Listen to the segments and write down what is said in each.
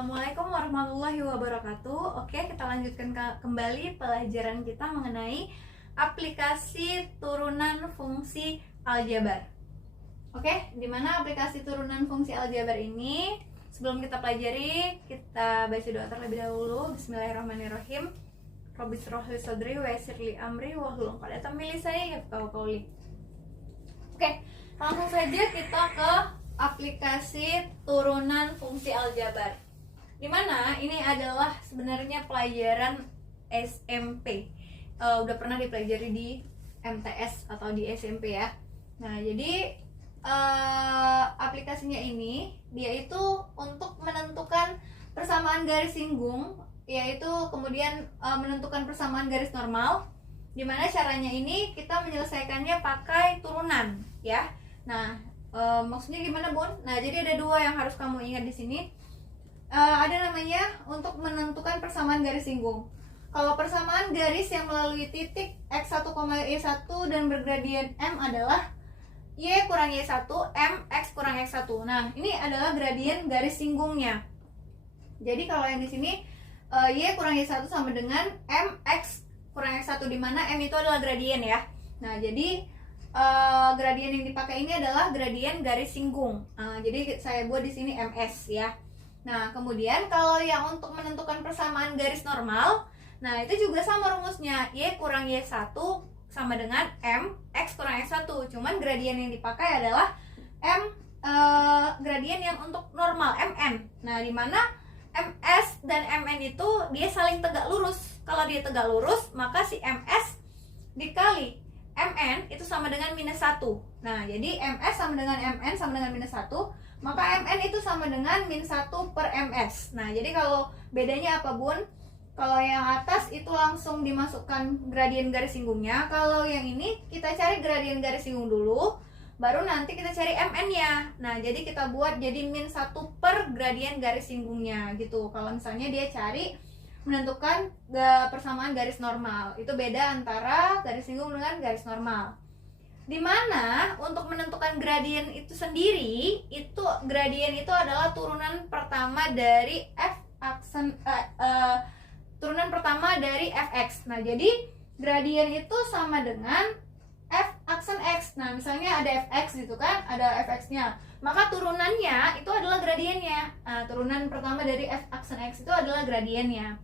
Assalamualaikum warahmatullahi wabarakatuh. Oke, kita lanjutkan kembali pelajaran kita mengenai aplikasi turunan fungsi aljabar. Oke, dimana aplikasi turunan fungsi aljabar ini sebelum kita pelajari, kita baca doa terlebih dahulu. Bismillahirrahmanirrahim. Rabbi shrah li sadri wa yassir li amri wahlul 'uqdatam min lisani yafqahu qawli. Oke, langsung saja kita ke aplikasi turunan fungsi aljabar, dimana ini adalah sebenarnya pelajaran SMP. Udah pernah dipelajari di MTS atau di SMP ya. Nah, jadi aplikasinya ini dia itu untuk menentukan persamaan garis singgung, yaitu kemudian menentukan persamaan garis normal, dimana caranya ini kita menyelesaikannya pakai turunan ya. Nah, maksudnya gimana, Bun? Nah, jadi ada dua yang harus kamu ingat di sini. Ada namanya untuk menentukan persamaan garis singgung. Kalau persamaan garis yang melalui titik x1, y1 dan bergradien m adalah y kurang y1, m x kurang x1. Nah, ini adalah gradien garis singgungnya. Jadi kalau yang di sini y kurang y1 sama dengan m x kurang x1, di mana m itu adalah gradien ya. Nah, jadi gradien yang dipakai ini adalah gradien garis singgung. Jadi saya buat di sini ms ya. Nah, kemudian kalau yang untuk menentukan persamaan garis normal, nah itu juga sama rumusnya, y kurang y1 sama dengan m x kurang x1. Cuman gradien yang dipakai adalah m gradien yang untuk normal, mn. Nah, dimana ms dan mn itu dia saling tegak lurus. Kalau dia tegak lurus, maka si ms dikali mn itu sama dengan minus 1. Nah, jadi ms sama dengan mn sama dengan minus 1, maka mn itu sama dengan minus 1 per ms. Nah, jadi kalau bedanya apa, Bun? Kalau yang atas itu langsung dimasukkan gradien garis singgungnya. Kalau yang ini kita cari gradien garis singgung dulu, baru nanti kita cari mn-nya. Nah, jadi kita buat jadi min 1 per gradien garis singgungnya gitu. Kalau misalnya dia cari menentukan persamaan garis normal, itu beda antara garis singgung dengan garis normal. Dimana untuk menentukan gradien itu sendiri, itu gradien itu adalah turunan pertama dari turunan pertama dari fx. Nah, jadi gradien itu sama dengan f aksen x. Nah, misalnya ada fx gitu kan, ada fx-nya, maka turunannya itu adalah gradiennya. Turunan pertama dari f aksen x itu adalah gradiennya.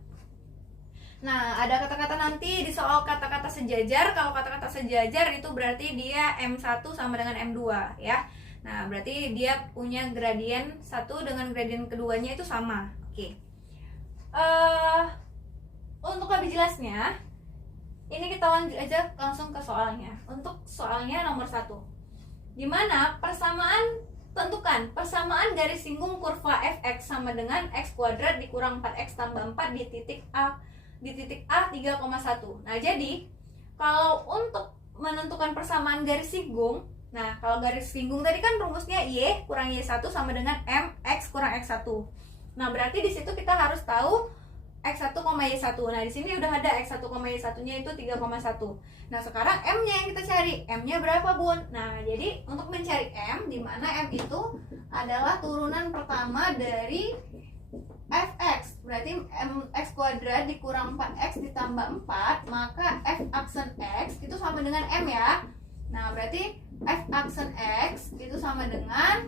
Nah, ada kata-kata nanti di soal kata-kata sejajar. Kalau kata-kata sejajar itu berarti dia M1 sama dengan M2 ya. Nah, berarti dia punya gradien 1 dengan gradien keduanya itu sama. Oke. Untuk lebih jelasnya, ini kita lanjut aja langsung ke soalnya. Untuk soalnya nomor 1, dimana tentukan persamaan garis singgung kurva fx sama dengan x kuadrat dikurang 4x tambah 4 di titik A 3,1. Nah, jadi kalau untuk menentukan persamaan garis singgung, nah kalau garis singgung tadi kan rumusnya y kurang y1 sama dengan m x kurang x1. Nah, berarti di situ kita harus tahu x1, y1. Nah, di sini udah ada x1, y1-nya itu 3,1. Nah, sekarang m-nya yang kita cari. M-nya berapa, Bun? Nah, jadi untuk mencari m, di mana m itu adalah turunan pertama dari fx, berarti x kuadrat dikurang 4x ditambah 4, maka f aksen x itu sama dengan m ya. Nah, berarti f aksen x itu sama dengan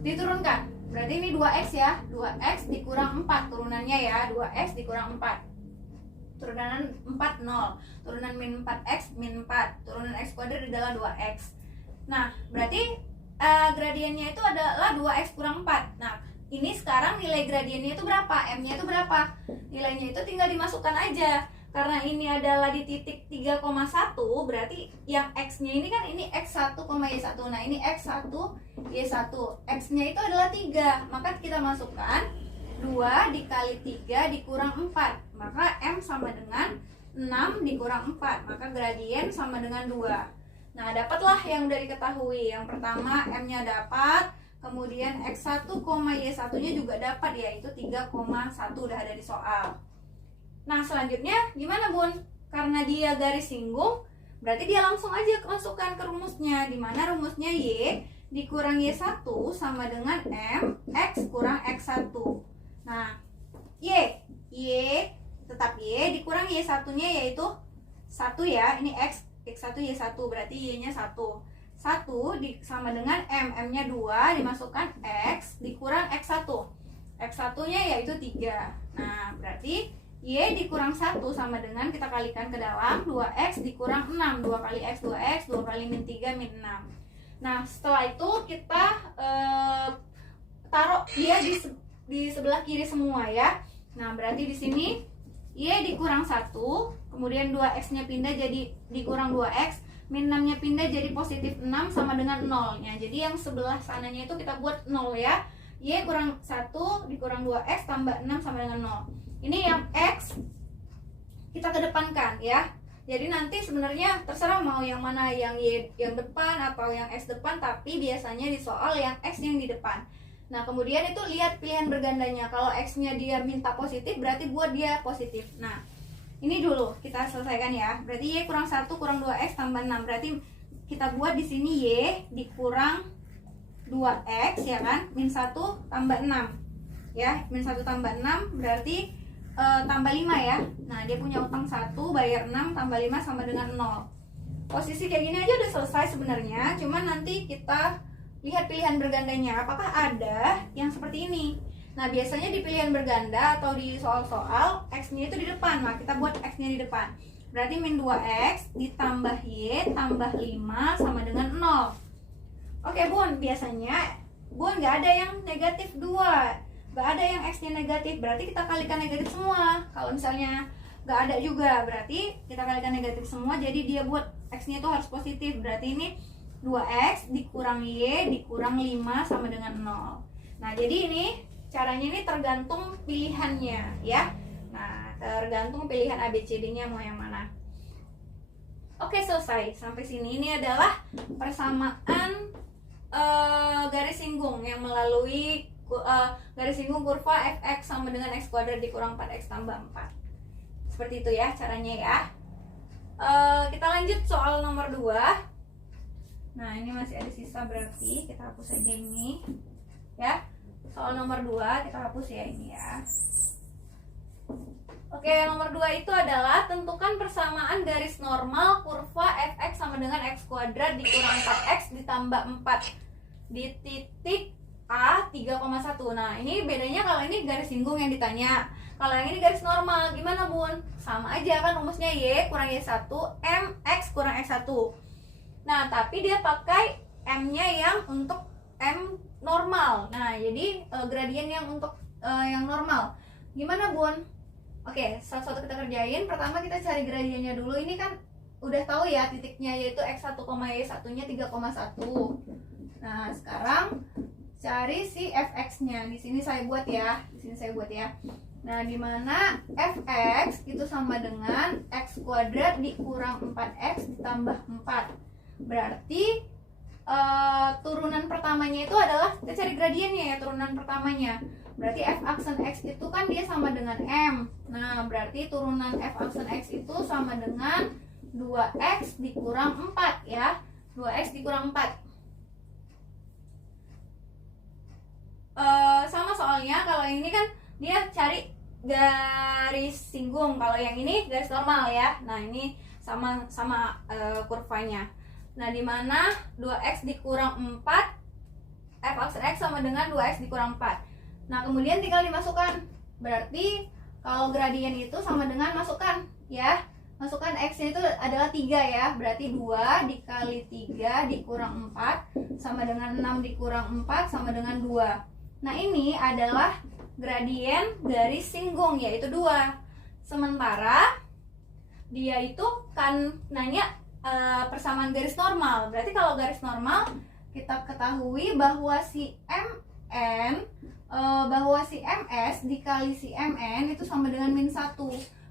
diturunkan, berarti ini 2x ya, 2x dikurang 4 turunannya ya, 2x dikurang 4, turunan 4 0, turunan min 4x min 4, turunan x kuadrat adalah 2x. Nah, berarti gradiennya itu adalah 2x kurang 4. Nah, ini sekarang nilai gradiennya itu berapa? M-nya itu berapa? Nilainya itu tinggal dimasukkan aja. Karena ini adalah di titik 3,1, berarti yang X-nya ini kan ini X1, Y1. Nah, ini X1, Y1. X-nya itu adalah 3. Maka kita masukkan 2 dikali 3 dikurang 4. Maka M sama dengan 6 dikurang 4. Maka gradien sama dengan 2. Nah, dapatlah yang udah diketahui. Yang pertama M-nya dapat, kemudian X1, Y1-nya juga dapat, yaitu 3,1 udah ada di soal. Nah, selanjutnya gimana, Bun? Karena dia garis singgung, berarti dia langsung aja masukkan ke rumusnya, di mana rumusnya Y dikurang Y1 sama dengan M X kurang X1. Nah, Y tetap Y dikurang Y1-nya yaitu 1 ya. Ini X1 Y1 berarti Y-nya 1. 1 sama dengan M-nya 2 dimasukkan X dikurang X1. X1-nya yaitu 3. Nah, berarti Y dikurang 1 sama dengan kita kalikan ke dalam 2X dikurang 6. 2 kali X 2X, 2 kali min 3 min 6. Nah, setelah itu kita taruh dia di sebelah kiri semua ya. Nah, berarti di sini Y dikurang 1, kemudian 2X-nya pindah jadi dikurang 2X, min 6-nya pindah jadi positif 6 sama dengan 0-nya. Jadi yang sebelah sananya itu kita buat 0 ya. Y kurang 1 dikurang 2X tambah 6 sama dengan 0. Ini yang X kita kedepankan ya. Jadi nanti sebenarnya terserah mau yang mana, yang Y yang depan atau yang X depan, tapi biasanya di soal yang X yang di depan. Nah, kemudian itu lihat pilihan bergandanya. Kalau X-nya dia minta positif, berarti buat dia positif. Nah, ini dulu kita selesaikan ya. Berarti Y kurang 1 kurang 2X tambah 6. Berarti kita buat di sini Y dikurang 2X ya kan? Min 1 tambah 6. Ya, min 1 tambah 6 berarti tambah 5 ya. Nah, dia punya utang 1, bayar 6, tambah 5 sama dengan 0. Posisi kayak gini aja udah selesai sebenarnya. Cuman nanti kita lihat pilihan bergandanya, apakah ada yang seperti ini. Nah, biasanya di pilihan berganda atau di soal-soal X-nya itu di depan. Nah, kita buat X-nya di depan. Berarti min 2X ditambah Y tambah 5 sama dengan 0. Oke Bun, biasanya Bun nggak ada yang negatif 2, nggak ada yang X-nya negatif, berarti kita kalikan negatif semua. Kalau misalnya nggak ada juga, berarti kita kalikan negatif semua, jadi dia buat X-nya itu harus positif. Berarti ini 2X dikurang Y dikurang 5 sama dengan 0. Nah, jadi ini caranya ini tergantung pilihannya ya. Nah, tergantung pilihan ABCD-nya mau yang mana. Oke, selesai. Sampai sini ini adalah persamaan garis singgung yang melalui garis singgung kurva fx sama dengan x kuadrat dikurang 4x tambah 4. Seperti itu ya caranya ya. Kita lanjut soal nomor 2. Nah, ini masih ada sisa, berarti kita hapus aja ini ya. Soal nomor 2 kita hapus ya ini ya. Oke, nomor 2 itu adalah tentukan persamaan garis normal kurva fx sama dengan x kuadrat dikurang 4x ditambah 4 di titik A 3,1. Nah, ini bedanya kalau ini garis singgung yang ditanya. Kalau yang ini garis normal, gimana Bun? Sama aja kan, rumusnya Y kurang Y1 mx kurang x1. Nah, tapi dia pakai M-nya yang untuk M normal. Nah, jadi gradien yang untuk yang normal. Gimana Bun? Oke, satu-satu kita kerjain. Pertama kita cari gradiennya dulu. Ini kan udah tahu ya titiknya, yaitu x1, y1-nya 3,1. Nah, sekarang cari si fx-nya. Di sini saya buat ya. Nah, di mana fx itu sama dengan x kuadrat dikurang 4x ditambah 4. Berarti turunan pertamanya itu adalah, kita cari gradiennya ya, turunan pertamanya. Berarti f aksen x itu kan dia sama dengan m. Nah, berarti turunan f aksen x itu sama dengan 2x dikurang 4 ya. 2x dikurang 4. Sama soalnya, kalau yang ini kan dia cari garis singgung, kalau yang ini garis normal ya. Nah, ini sama kurvanya. Nah, di mana 2x dikurang 4 f aksen x sama dengan 2x dikurang 4. Nah, kemudian tinggal dimasukkan. Berarti kalau gradien itu sama dengan masukkan ya. Masukkan x-nya itu adalah 3 ya. Berarti 2 dikali 3 dikurang 4 sama dengan 6 dikurang 4 sama dengan 2. Nah, ini adalah gradien garis singgung, yaitu 2. Sementara dia itu kan nanya persamaan garis normal. Berarti kalau garis normal kita ketahui bahwa si ms dikali si mn itu sama dengan min 1.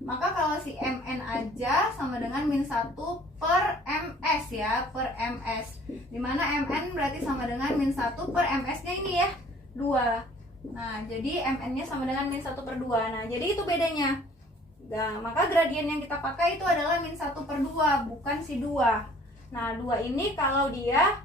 Maka kalau si mn aja sama dengan min 1 per ms ya, per ms. Dimana mn berarti sama dengan min 1 per ms nya ini ya, 2. Nah, jadi mn nya sama dengan min 1 per 2. Nah, jadi itu bedanya. Nah, maka gradien yang kita pakai itu adalah min 1 per 2, bukan si 2. Nah, 2 ini kalau dia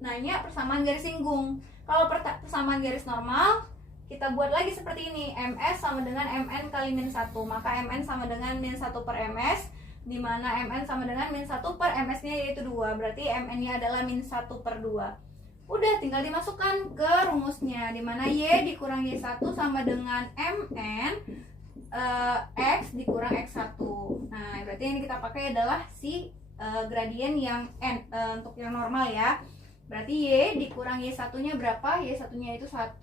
nanya persamaan garis singgung. Kalau persamaan garis normal, kita buat lagi seperti ini. MS sama dengan MN kali min 1. Maka MN sama dengan min 1 per MS, di mana MN sama dengan min 1 per MS-nya yaitu 2. Berarti MN-nya adalah min 1 per 2. Udah, tinggal dimasukkan ke rumusnya, di mana Y dikurang Y1 sama dengan MN X dikurang X1. Nah, berarti yang kita pakai adalah si gradien yang N untuk yang normal ya. Berarti Y dikurang Y1-nya berapa? Y1-nya itu 1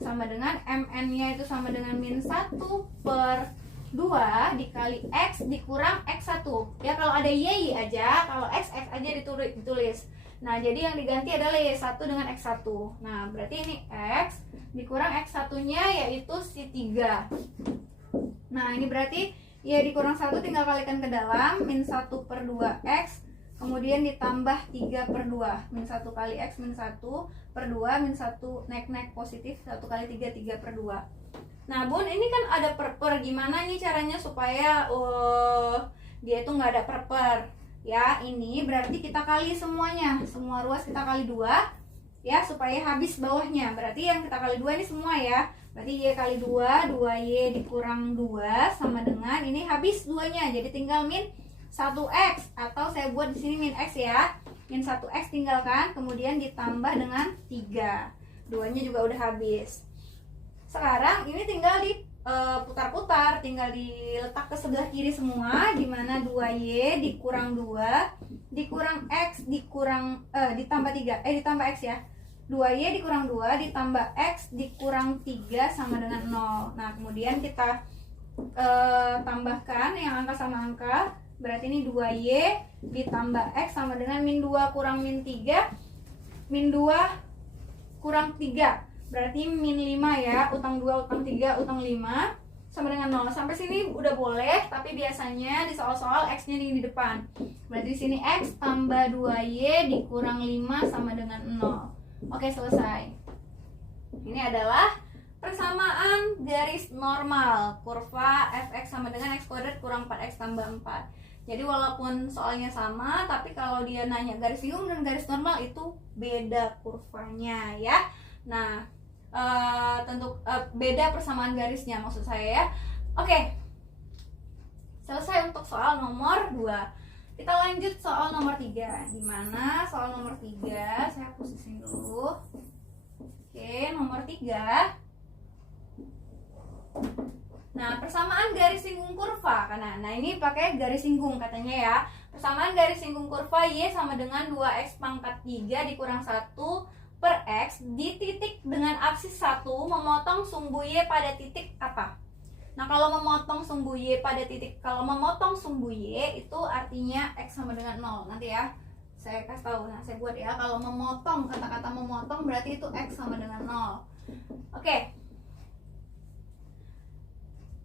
sama dengan MN-nya itu sama dengan min 1 per 2 dikali X dikurang X1. Ya, kalau ada Y aja, kalau X aja ditulis. Nah, jadi yang diganti adalah Y1 dengan X1. Nah, berarti ini X dikurang X1-nya yaitu si 3. Nah, ini berarti Y dikurang 1 tinggal kalikan ke dalam, min 1 per 2X, kemudian ditambah 3 per 2. Min 1 kali X, min 1 per 2, min 1 naik positif, 1 kali 3, 3 per 2. Nah, Bun, ini kan ada per. Gimana nih caranya supaya dia itu nggak ada per? Ya, ini berarti kita kali semuanya. Semua ruas kita kali 2, ya, supaya habis bawahnya. Berarti yang kita kali 2 ini semua ya. Berarti Y kali 2, 2Y dikurang 2 sama dengan ini habis 2-nya. Jadi tinggal min 1X, atau saya buat di sini min X ya. Min 1X tinggalkan, kemudian ditambah dengan 3. 2-nya juga udah habis. Sekarang ini tinggal diputar-putar, tinggal diletak ke sebelah kiri semua, di mana 2Y dikurang 2 dikurang X dikurang ditambah 3, ditambah X ya. 2Y dikurang 2 ditambah X dikurang 3 sama dengan 0. Nah, kemudian kita tambahkan yang angka sama angka. Berarti ini 2Y ditambah X sama dengan min 2 kurang min 3. Min 2 kurang 3. Berarti min 5 ya. Utang 2, utang 3, utang 5 sama dengan 0. Sampai sini udah boleh, tapi biasanya di soal-soal X-nya di depan. Berarti di sini X tambah 2Y dikurang 5 sama dengan 0. Oke, selesai. Ini adalah persamaan garis normal kurva fx sama dengan x kuadrat kurang 4x tambah 4. Jadi walaupun soalnya sama, tapi kalau dia nanya garis singgung dan garis normal itu beda kurvanya ya. Nah, tentu beda persamaan garisnya maksud saya ya. Oke, selesai untuk soal nomor 2. Kita lanjut soal nomor 3. Dimana soal nomor 3 saya posisiin dulu. Oke, nomor 3. Nah, persamaan garis singgung kurva. Nah, ini pakai garis singgung katanya ya. Persamaan garis singgung kurva Y sama dengan 2x pangkat 3 dikurang 1 per X di titik dengan absis 1 memotong sumbu Y pada titik apa? Nah, kalau memotong sumbu Y pada titik, kalau memotong sumbu Y itu artinya X sama dengan 0. Nanti ya, saya kasih tahu. Nah, saya buat ya, kalau memotong, kata-kata memotong berarti itu X sama dengan 0. Oke.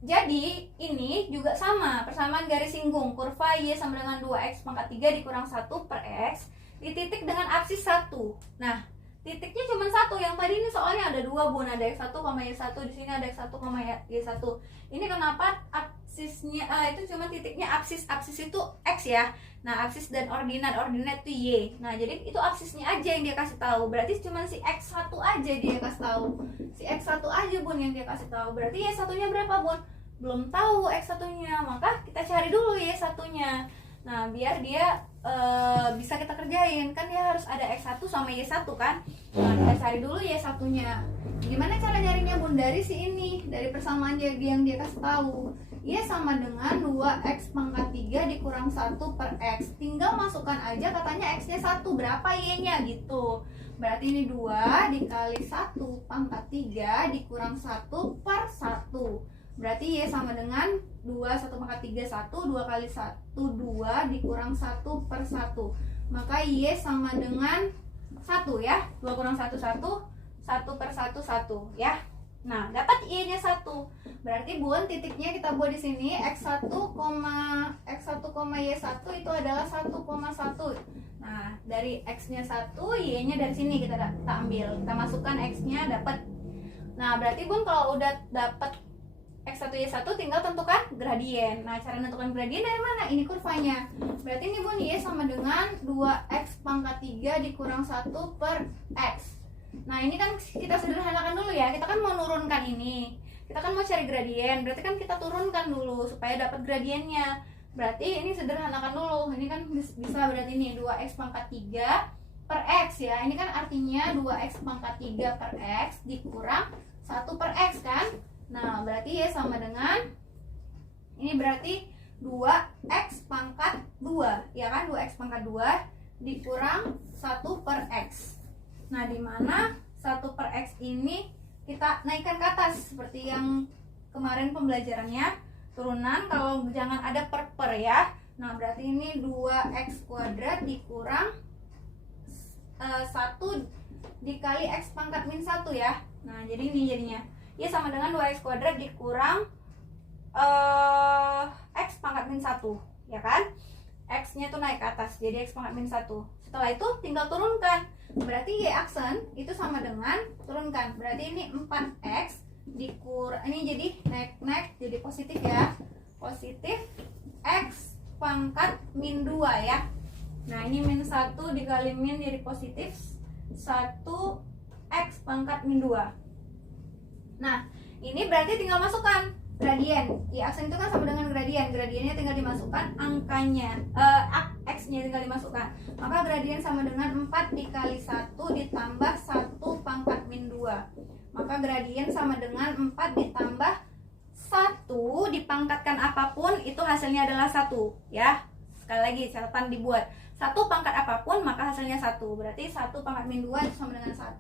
Jadi ini juga sama, persamaan garis singgung kurva Y sama dengan 2x pangkat 3 dikurang 1 per X di titik dengan absis 1. Nah, titiknya cuma 1. Yang tadi ini soalnya ada 2, Bun. Ada X1, Y1, di sini ada X1, Y1. Ini kenapa absisnya itu cuma titiknya absis itu X ya. Nah, absis dan ordinat itu Y. Nah, jadi itu absisnya aja yang dia kasih tahu. Berarti cuma si X1 aja dia kasih tahu. Si X1 aja, Bun, yang dia kasih tahu. Berarti Y1-nya berapa, Bun? Belum tahu X1-nya. Maka kita cari dulu Y1-nya. Nah, biar dia bisa kita kerjain. Kan dia harus ada X1 sama Y1 kan. Nah, kita cari dulu Y1-nya. Gimana cara nyarinya, Bun? Dari si ini, dari persamaan yang dia kasih tahu. Y sama dengan 2x pangkat 3 dikurang 1 per X. Tinggal masukkan aja katanya X-nya 1. Berapa Y-nya gitu. Berarti ini 2 dikali 1 pangkat 3 dikurang 1 per 1. Berarti Y sama dengan 2, 1 pangkat 3, 1, 2 kali 1, 2 dikurang 1 per 1. Maka Y sama dengan 1 ya. 2 kurang 1, 1, 1 per 1, 1 ya. Nah, dapat Y-nya 1. Berarti, Bun, titiknya kita buat di sini X1, Y1 itu adalah 1,1. Nah, dari X-nya 1, Y-nya dari sini kita ambil. Kita masukkan X-nya dapat. Nah, berarti, Bun, kalau udah dapat X1, Y1 tinggal tentukan gradien. Nah, cara menentukan gradien dari mana? Ini kurvanya. Berarti ini, Bun, Y sama dengan 2x pangkat 3 dikurang 1 per X. Nah ini kan kita sederhanakan dulu ya, kita kan mau nurunkan ini, kita kan mau cari gradien, berarti kan kita turunkan dulu supaya dapat gradiennya. Berarti ini sederhanakan dulu, ini kan bisa berarti ini 2x pangkat 3 per x ya. Ini kan artinya 2x pangkat 3 per x dikurang 1 per x kan. Nah berarti ya sama dengan, ini berarti 2x pangkat 2 ya kan, 2x pangkat 2 dikurang 1 per x. Nah di mana 1 per x ini kita naikkan ke atas seperti yang kemarin pembelajarannya, turunan kalau jangan ada per ya. Nah berarti ini 2x kuadrat dikurang 1 dikali x pangkat min 1 ya. Nah jadi ini jadinya ya sama dengan 2x kuadrat dikurang x pangkat min 1 ya kan. X nya tuh naik ke atas jadi x pangkat min 1. Setelah itu tinggal turunkan, berarti y aksen itu sama dengan turunkan, berarti ini 4x dikurang, ini jadi naik jadi positif ya, positif x pangkat min 2 ya. Nah ini min 1 dikali min jadi positif 1 x pangkat min 2. Nah ini berarti tinggal masukkan gradien, y aksen itu kan sama dengan gradiennya tinggal dimasukkan angkanya, x nya tinggal dimasukkan, maka gradien sama dengan 4 dikali 1 ditambah 1 pangkat min 2, maka gradien sama dengan 4 ditambah 1 dipangkatkan apapun itu hasilnya adalah 1 ya. Sekali lagi catatan dibuat, 1 pangkat apapun maka hasilnya 1, berarti 1 pangkat min 2 itu sama dengan 1,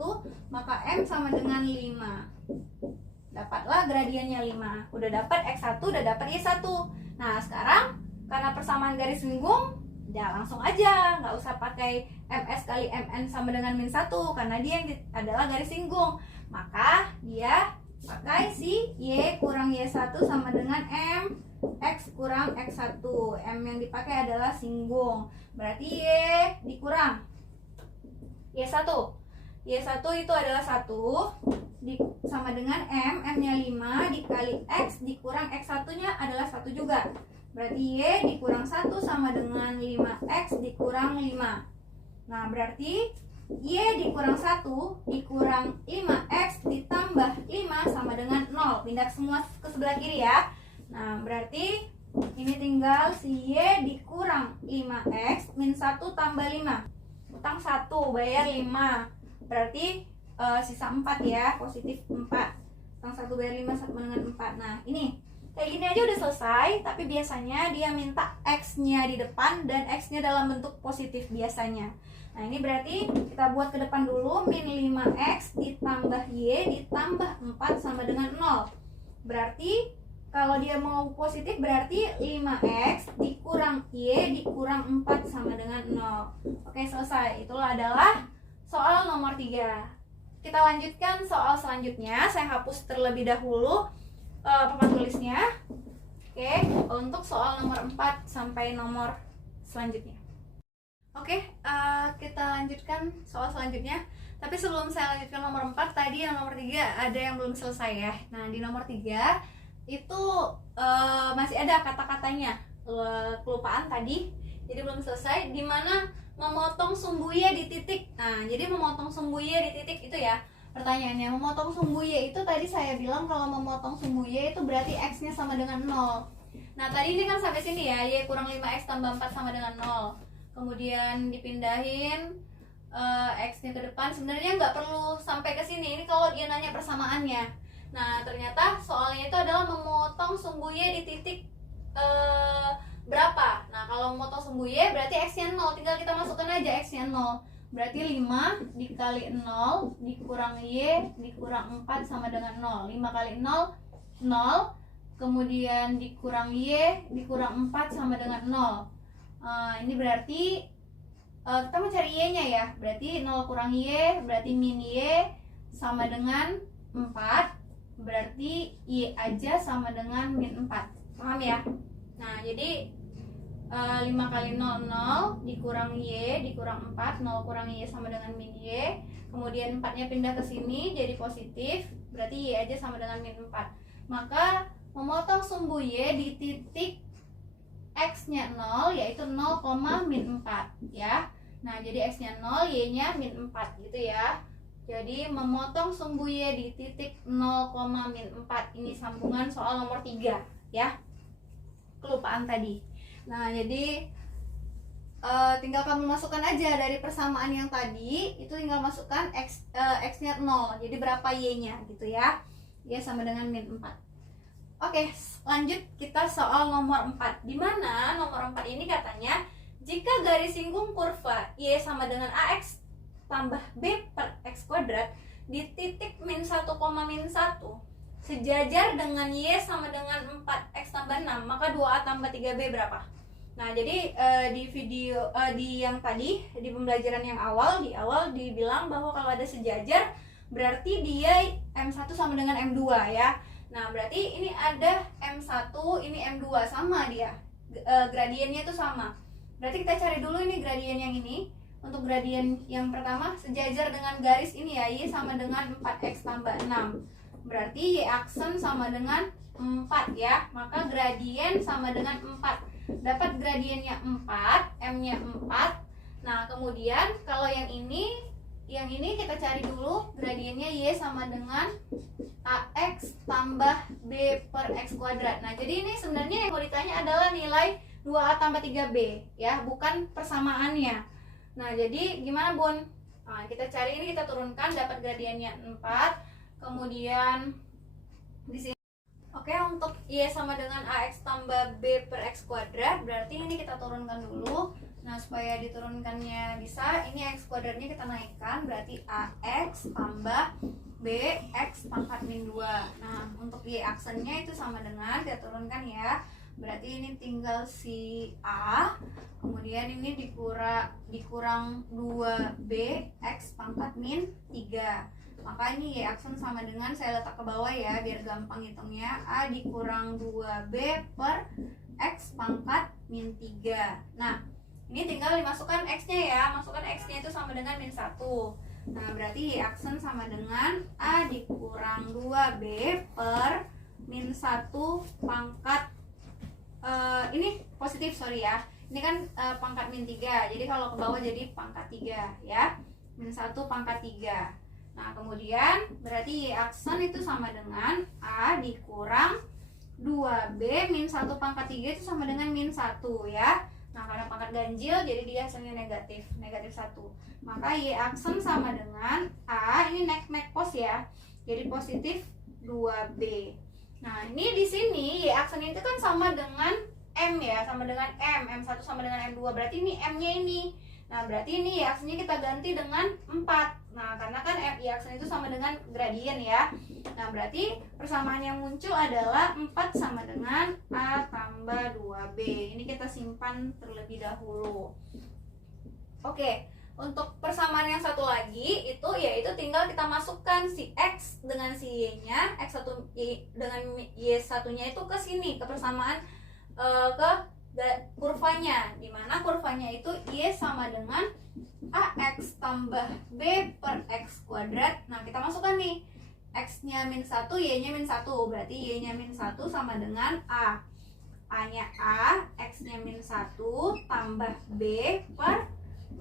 maka m sama dengan 5. Dapatlah gradiennya 5. Udah dapat x1, udah dapat y1. Nah sekarang karena persamaan garis singgung, ya langsung aja, nggak usah pakai ms kali mn sama dengan min 1 karena dia adalah garis singgung. Maka dia pakai si y kurang y1 sama dengan m x kurang x1. M yang dipakai adalah singgung, berarti y dikurang y1. Y1 itu adalah 1 sama dengan m nya 5 dikali x dikurang x1 nya adalah 1 juga, berarti y dikurang 1 sama dengan 5x dikurang 5. Nah berarti y dikurang 1 dikurang 5x ditambah 5 sama dengan 0. Pindah semua ke sebelah kiri ya. Nah berarti ini tinggal si y dikurang 5x min 1 tambah 5, utang 1 bayar 5, berarti sisa 4 ya, positif 4. Utang 1 bayar 5 sama dengan 4. Nah ini kayak gini aja udah selesai, tapi biasanya dia minta x nya di depan dan x nya dalam bentuk positif biasanya. Nah ini berarti kita buat ke depan dulu, min 5x ditambah y ditambah 4 sama dengan 0. Berarti kalau dia mau positif berarti 5x dikurang y dikurang 4 sama dengan 0. Oke selesai, itulah adalah soal nomor 3. Kita lanjutkan soal selanjutnya. Saya hapus terlebih dahulu papan tulisnya. Oke, untuk soal nomor 4 sampai nomor selanjutnya. Oke, kita lanjutkan soal selanjutnya. Tapi sebelum saya lanjutkan nomor 4, tadi yang nomor 3 ada yang belum selesai ya. Nah, di nomor 3 itu masih ada kata-katanya, kelupaan tadi. Jadi belum selesai, di mana memotong sumbu y di titik. Nah, jadi memotong sumbu y di titik itu ya. Pertanyaannya, memotong sumbu y itu tadi saya bilang kalau memotong sumbu y itu berarti x-nya sama dengan 0. Nah, tadi ini kan sampai sini ya, y kurang 5x tambah 4 sama dengan 0. Kemudian dipindahin x-nya ke depan. Sebenarnya nggak perlu sampai ke sini. Ini kalau dia nanya persamaannya. Nah, ternyata soalnya itu adalah memotong sumbu y di titik berapa. Nah kalau memotong sumbu y berarti x-nya 0, tinggal kita masukkan aja x-nya 0. Berarti 5 dikali 0 dikurang y dikurang 4 sama dengan 0. 5 kali 0, 0. Kemudian dikurang y dikurang 4 sama dengan 0. Ini berarti kita mencari y-nya ya. Berarti 0 kurang y berarti min y sama dengan 4. Berarti y aja sama dengan min 4. Paham ya? Nah, jadi 5 kali 0, 0 dikurang y dikurang 4, 0 kurang y sama dengan min y. Kemudian 4-nya pindah ke sini jadi positif, berarti y aja sama dengan min 4. Maka memotong sumbu y di titik x-nya 0 yaitu 0, min 4 ya. Nah, jadi x-nya 0, y-nya min 4 gitu ya. Jadi memotong sumbu Y di titik 0,-4. Ini sambungan soal nomor 3 ya. Kelupaan tadi. Nah, jadi tinggal kamu masukkan aja dari persamaan yang tadi, itu tinggal masukkan X-nya 0. Jadi berapa Y-nya gitu ya. Y sama dengan -4. Oke, lanjut kita soal nomor 4. Di mana nomor 4 ini katanya jika garis singgung kurva Y sama dengan AX tambah B per X kuadrat di titik -1, -1 sejajar dengan Y sama dengan 4X tambah 6, maka 2A tambah 3B berapa? Nah, jadi di video di yang tadi, di pembelajaran yang di awal dibilang bahwa kalau ada sejajar berarti dia M1 sama dengan M2 ya. Nah, berarti ini ada M1, ini M2, sama dia. Gradiennya itu sama. Berarti kita cari dulu ini gradien yang ini. Untuk gradien yang pertama sejajar dengan garis ini ya, Y sama dengan 4X tambah 6. Berarti Y aksen sama dengan 4 ya. Maka gradien sama dengan 4. Dapat gradiennya 4, M-nya 4. Nah, kemudian kalau yang ini kita cari dulu gradiennya Y sama dengan AX tambah B per X kuadrat. Nah, jadi ini sebenarnya yang mau ditanya adalah nilai 2A tambah 3B ya, bukan persamaannya. Nah, jadi gimana Bun? Nah, kita cari ini, kita turunkan, dapat gradiennya 4. Kemudian di sini oke, untuk Y sama dengan AX tambah B per X kuadrat, berarti ini kita turunkan dulu. Nah, supaya diturunkannya bisa, ini X kuadratnya kita naikkan, berarti AX tambah BX pangkat -2. Nah, untuk Y aksennya itu sama dengan, kita turunkan ya, berarti ini tinggal si A, kemudian ini dikurang 2B X pangkat -3. Maka ini Y aksen sama dengan, saya letak ke bawah ya biar gampang hitungnya, A dikurang 2B per X pangkat -3. Nah, ini tinggal dimasukkan X-nya ya, masukkan X-nya itu sama dengan -1. Nah, berarti Y aksen sama dengan A dikurang 2B per -1 pangkat ini positif, sorry ya, ini kan pangkat -3, jadi kalau ke bawah jadi pangkat 3 ya, -1 pangkat 3. Nah, kemudian berarti Y aksen itu sama dengan A dikurang 2B -1 pangkat 3 itu sama dengan -1 ya. Nah, karena pangkat ganjil jadi dia hasilnya negatif 1. Maka Y aksen sama dengan A, ini naik pos ya, jadi positif 2B. Nah, ini di sini Y aksen itu kan sama dengan M ya, sama dengan M1 sama dengan M2, berarti ini M-nya ini. Nah, berarti ini Y aksennya kita ganti dengan 4. Nah, karena kan Y aksen itu sama dengan gradien ya. Nah, berarti persamaan yang muncul adalah 4 sama dengan A tambah 2B. Ini kita simpan terlebih dahulu. Oke, untuk persamaan yang satu lagi itu yaitu tinggal kita masukkan si X dengan si Y-nya, X1 dengan Y1-nya itu ke sini, ke persamaan ke kurvanya, dimana kurvanya itu Y sama dengan AX tambah B per X kuadrat. Nah, kita masukkan nih, X-nya -1, Y-nya -1, berarti Y-nya -1 sama dengan A. A-nya A, X-nya -1 tambah B per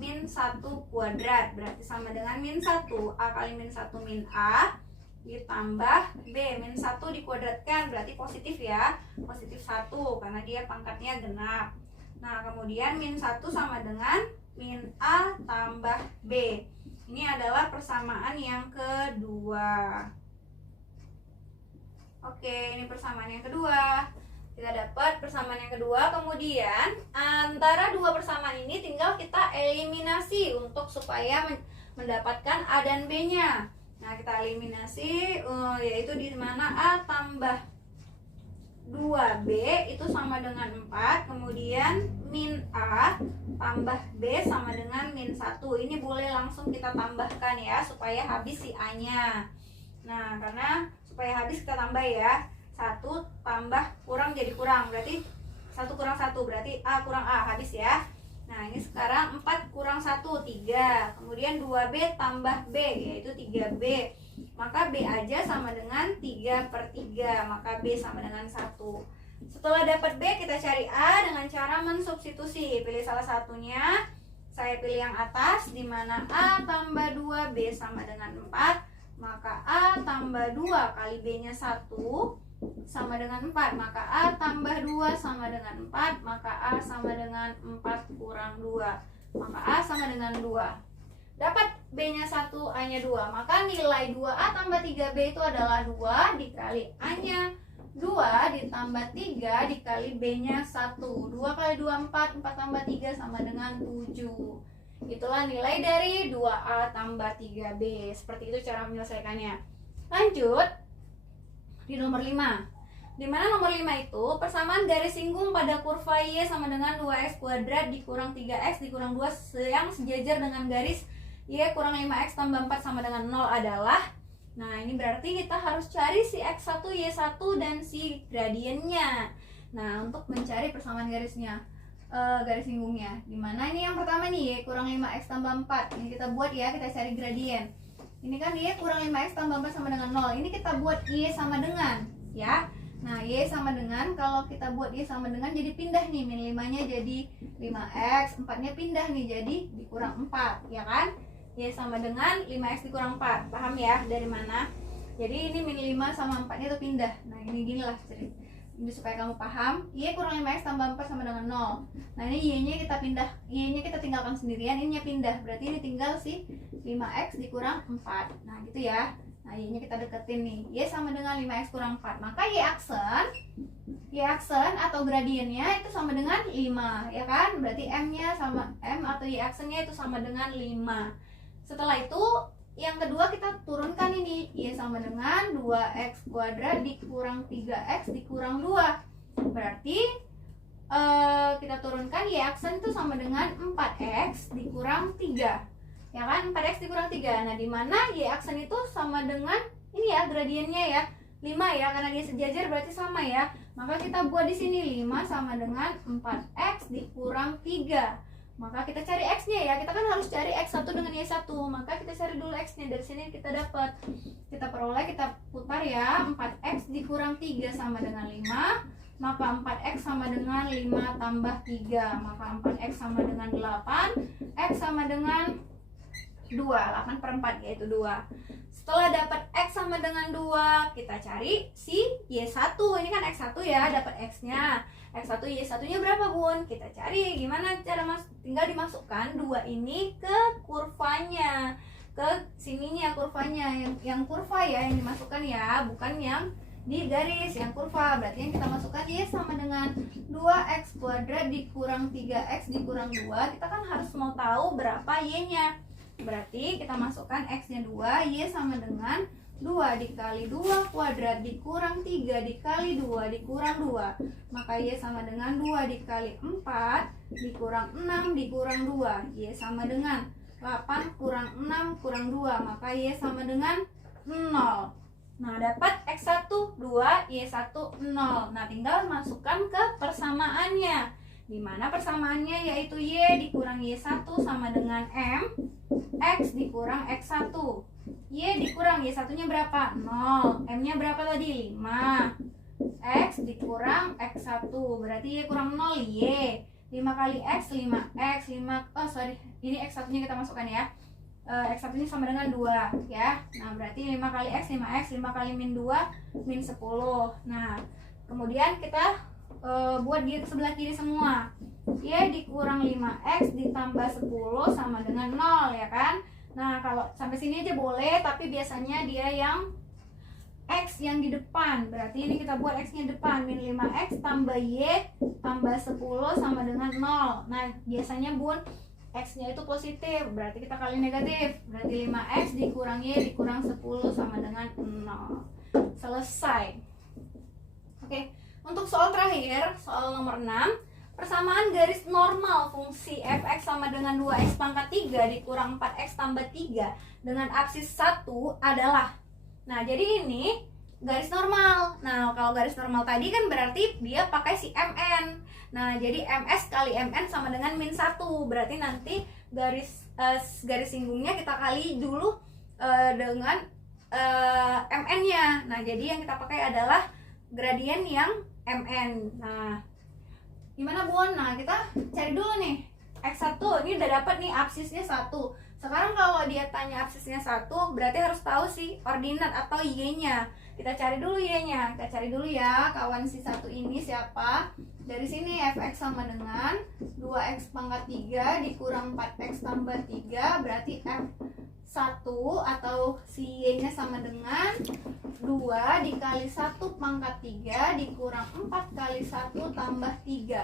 -1 kuadrat, berarti sama dengan -1. A kali -1 min A ditambah B -1 dikuadratkan, berarti positif ya, positif 1 karena dia pangkatnya genap. Nah, kemudian -1 sama dengan min A tambah B. Ini adalah persamaan yang kedua. Oke, ini persamaan yang kedua. Kita dapat persamaan yang kedua, kemudian antara dua persamaan ini tinggal kita eliminasi untuk supaya mendapatkan A dan B-nya. Nah, kita eliminasi yaitu di mana A tambah 2B itu sama dengan 4, kemudian min A tambah B sama dengan -1. Ini boleh langsung kita tambahkan ya supaya habis si A-nya. Nah, karena supaya habis kita tambah ya, 1 tambah kurang jadi kurang, berarti 1 kurang 1 berarti A kurang A, habis ya. Nah, ini sekarang 4 kurang 1, 3. Kemudian 2B tambah B, yaitu 3B. Maka B aja sama dengan 3/3, maka B sama dengan 1. Setelah dapat B, kita cari A dengan cara mensubstitusi. Pilih salah satunya. Saya pilih yang atas, di mana A tambah 2B sama dengan 4. Maka A tambah 2 kali B-nya 1 sama dengan 4. Maka A tambah 2 sama dengan 4. Maka A sama dengan 4 kurang 2. Maka A sama dengan 2. Dapat B-nya 1, A-nya 2. Maka nilai 2A tambah 3B itu adalah 2 dikali A-nya 2 ditambah 3 dikali B-nya 1. 2 kali 2, 4. 4 tambah 3 sama dengan 7. Itulah nilai dari 2A tambah 3B. Seperti itu cara menyelesaikannya. Lanjut di nomor 5. Dimana nomor 5 itu persamaan garis singgung pada kurva Y sama dengan 2x kuadrat dikurang 3x dikurang 2 yang sejajar dengan garis Y kurang 5x tambah 4 sama dengan 0 adalah. Nah ini berarti kita harus cari si x1, y1 dan si gradiennya. Nah untuk mencari persamaan garisnya, garis singgungnya, dimana ini yang pertama nih y kurang 5x tambah 4. Ini kita buat ya, kita cari gradien. Ini kan y kurang 5x tambah 4 sama dengan 0. Ini kita buat y sama dengan ya. Nah y sama dengan, kalau kita buat y sama dengan jadi pindah nih, min 5 nya jadi 5x, 4 nya pindah nih jadi dikurang 4 ya kan. Y sama dengan 5x dikurang 4. Paham ya dari mana? Jadi ini min 5 sama 4 nya itu pindah. Nah ini ginilah cerita. Ini supaya kamu paham, y kurang 5x tambah 4 sama dengan 0. Nah ini y nya kita pindah, y nya kita tinggalkan sendirian, ini nya pindah. Berarti ini tinggal si 5x dikurang 4. Nah gitu ya. Nah y nya kita deketin nih, y sama dengan 5x kurang 4. Maka y aksen atau gradiennya itu sama dengan 5 ya kan. Berarti m nya sama, m atau y aksennya itu sama dengan 5. Setelah itu yang kedua kita turunkan ini, y sama dengan 2x kuadrat dikurang 3x dikurang 2. Berarti kita turunkan y aksen itu sama dengan 4x dikurang 3 ya kan, 4x dikurang 3. Nah dimana y aksen itu sama dengan ini ya, gradiennya ya 5 ya, karena dia sejajar berarti sama ya. Maka kita buat di sini 5 sama dengan 4x dikurang 3. Maka kita cari x-nya ya. Kita kan harus cari x1 dengan y1. Maka kita cari dulu x-nya. Dari sini kita dapat, kita peroleh, kita putar ya. 4x dikurang 3 sama dengan 5. Maka 4x sama dengan 5 tambah 3. Maka 4x sama dengan 8. X sama dengan 2. 8 per 4 yaitu 2. Setelah dapat x sama dengan 2, kita cari si y1. Ini kan x1 ya, dapat x-nya. X1 y1-nya berapa bun? Kita cari gimana cara tinggal dimasukkan 2 ini ke kurvanya, ke sininya kurvanya, yang kurva ya yang dimasukkan ya, bukan yang di garis, yang kurva. Berarti yang kita masukkan y sama dengan 2x kuadrat dikurang 3x dikurang 2. Kita kan harus mau tahu berapa y-nya. Berarti kita masukkan x-nya 2, y sama dengan 2 dikali 2 kuadrat dikurang 3 dikali 2 dikurang 2. Maka y sama dengan 2 dikali 4 dikurang 6 dikurang 2. Y sama dengan 8 kurang 6 kurang 2. Maka y sama dengan 0. Nah dapat x1 2, y1 0. Nah tinggal masukkan ke persamaannya. Dimana persamaannya yaitu y dikurang y1 sama dengan m, x dikurang x1. Y dikurang y1 nya berapa? 0. M nya berapa tadi? 5. X dikurang x1. Berarti y kurang 0 y. 5 kali x 5x 5. Ini x1 nya kita masukkan ya. X1 nya sama dengan 2 ya. Nah berarti 5 kali x 5x. 5 kali min 2 min 10. Nah kemudian kita buat di sebelah kiri semua. Y dikurang 5x ditambah 10 sama dengan 0 ya kan. Nah kalau sampai sini aja boleh, tapi biasanya dia yang x yang di depan. Berarti ini kita buat x nya depan, min 5x tambah y tambah 10 sama dengan 0. Nah biasanya bun x nya itu positif, berarti kita kali negatif. Berarti 5x dikurang y dikurang 10 sama dengan 0. Selesai. Oke, untuk soal terakhir, soal nomor 6. Persamaan garis normal fungsi fx sama dengan 2x pangkat 3 dikurang 4x tambah 3 dengan absis 1 adalah. Nah jadi ini garis normal. Nah kalau garis normal tadi kan berarti dia pakai si mn. Nah jadi ms kali mn sama dengan min 1. Berarti nanti garis singgungnya kita kali dulu dengan mn nya. Nah jadi yang kita pakai adalah gradien yang mn. Nah gimana bun? Nah kita cari dulu nih X1 ini udah dapat nih absisnya 1. Sekarang kalau dia tanya absisnya 1, berarti harus tahu sih ordinat atau Y-nya. Kita cari dulu Y-nya. Kita cari dulu ya kawan si 1 ini siapa. Dari sini fx sama dengan 2x pangkat 3 dikurang 4x tambah 3, berarti f1 atau si Y-nya sama dengan 2 dikali 1 pangkat 3 dikurang 4 kali 1 tambah 3.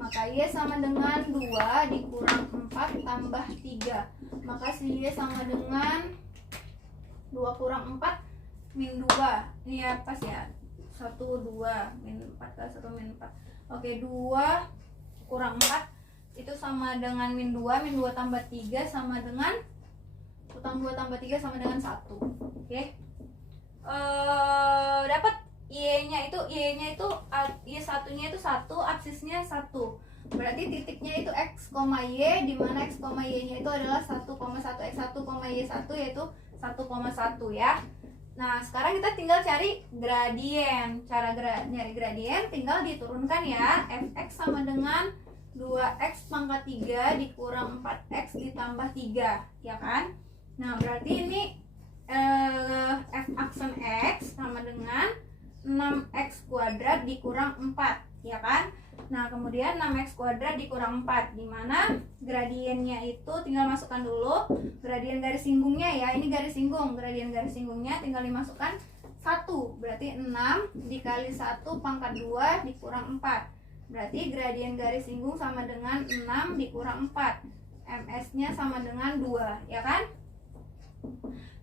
Maka Y sama dengan 2 dikurang 4 tambah 3. Maka si Y sama dengan 2 kurang 4 min 2. Ini ya pas ya, 1, 2 min 4 kali 1 min 4. Oke, 2 kurang 4 itu sama dengan min 2. Min 2 tambah 3 sama dengan utang 2 tambah 3 sama dengan 1. Oke, dapat Y-nya itu Y1-nya itu 1, absisnya 1. Berarti titiknya itu X, Y, di mana X, Y-nya itu adalah 1,1 X1, Y1 yaitu 1,1 ya. Nah, sekarang kita tinggal cari gradien. Cara nyari gradien tinggal diturunkan ya. Fx sama dengan 2x pangkat 3 dikurang 4x ditambah 3, ya kan? Nah, berarti ini f aksen x sama dengan 6x kuadrat dikurang 4, ya kan? Nah, kemudian 6x kuadrat dikurang 4, dimana gradiennya itu tinggal masukkan dulu gradien garis singgungnya ya. Ini garis singgung, gradien garis singgungnya tinggal dimasukkan 1, berarti 6 dikali 1 pangkat 2 dikurang 4. Berarti gradien garis singgung sama dengan 6 dikurang 4. MS-nya sama dengan 2, ya kan?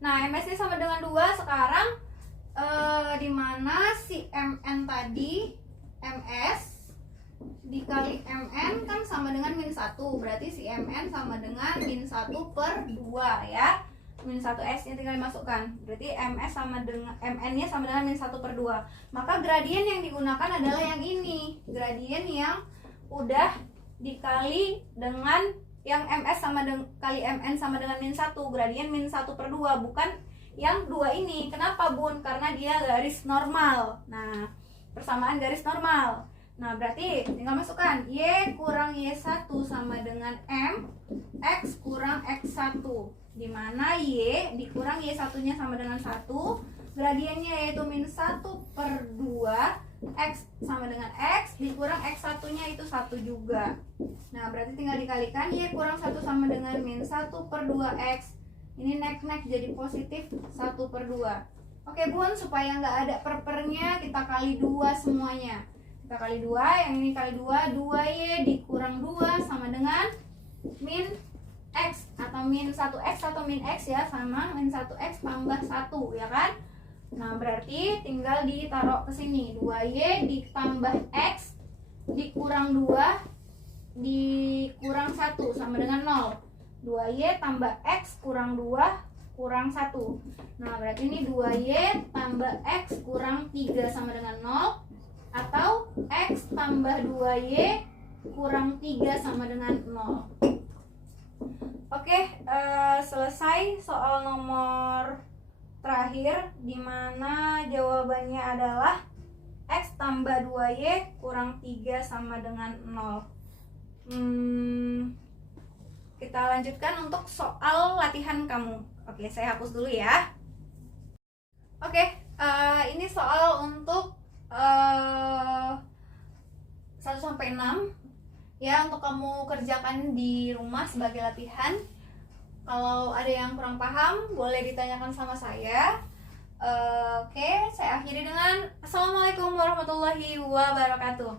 Nah, MS-nya sama dengan 2. Sekarang dimana si MN tadi, MS dikali MN kan sama dengan min 1. Berarti si MN sama dengan min 1 per 2 ya. Min 1S nya tinggal dimasukkan. Berarti MS sama dengan MN nya sama dengan min 1 per 2. Maka gradien yang digunakan adalah yang ini. Gradien yang udah dikali dengan yang MS sama kali MN sama dengan min 1. Gradien min 1 per 2, bukan yang 2 ini. Kenapa Bun? Karena dia garis normal. Nah, persamaan garis normal. Nah, berarti tinggal masukkan Y kurang Y1 sama dengan M X kurang X1, dimana Y dikurang Y1 nya sama dengan 1, gradiennya yaitu min 1 per 2, X sama dengan X dikurang X1 nya itu 1 juga. Nah, berarti tinggal dikalikan Y kurang 1 sama dengan min 1 per 2X. Ini naik jadi positif 1 per 2. Oke Bun, supaya nggak ada per-pernya kita kali 2 semuanya. Kita kali 2, yang ini kali 2, 2Y dikurang 2 sama dengan min X atau min 1X atau min X ya, sama min 1X tambah 1, ya kan? Nah, berarti tinggal ditaruh ke sini. 2Y ditambah X dikurang 2 dikurang 1 sama dengan 0. 2Y tambah X kurang 2 kurang 1. Nah, berarti ini 2Y tambah X kurang 3 sama dengan 0. Atau X tambah 2Y kurang 3 sama dengan 0. Oke, selesai soal nomor terakhir, dimana jawabannya adalah X tambah 2Y kurang 3 sama dengan 0. Kita lanjutkan untuk soal latihan kamu. Oke, saya hapus dulu ya. Oke, ini soal untuk 1-6 ya, untuk kamu kerjakan di rumah sebagai latihan. Kalau ada yang kurang paham boleh ditanyakan sama saya. Oke, saya akhiri dengan Assalamualaikum warahmatullahi wabarakatuh.